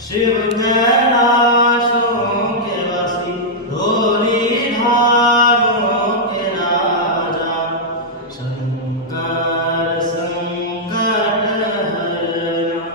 शिव कैलाशों के वासी, धोली धारों के राजा, शंकर संकट हरना।